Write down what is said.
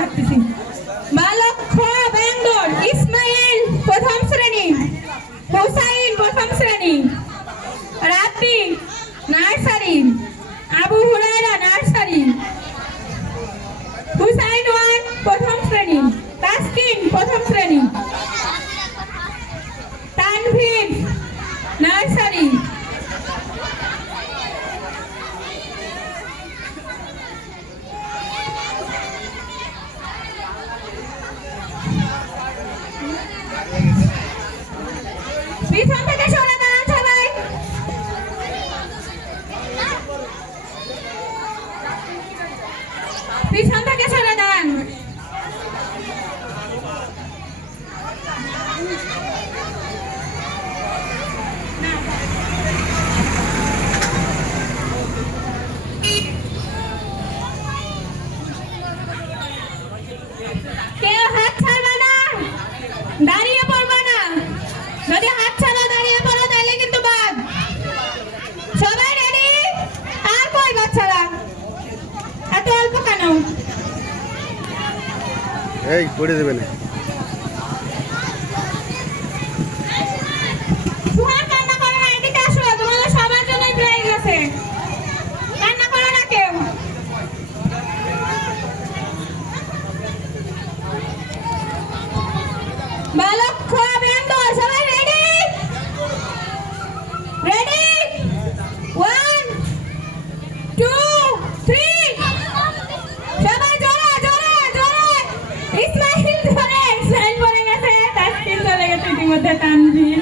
রাখতেছি বালক খ বেঙ্গল ইসমাইল প্রথম শ্রেণি, হুসাইন প্রথম শ্রেণি, Rabbi nursery, Abu Hurayra nursery, Hussain one প্রথম শ্রেণি, তাসকিন প্রথম শ্রেণি, তানভীর নার্সারি পিছন থেকে সরে দাঁড়ান সবাই। পিছন থেকে এই পড়ে দেবে না। তোমার তানভীর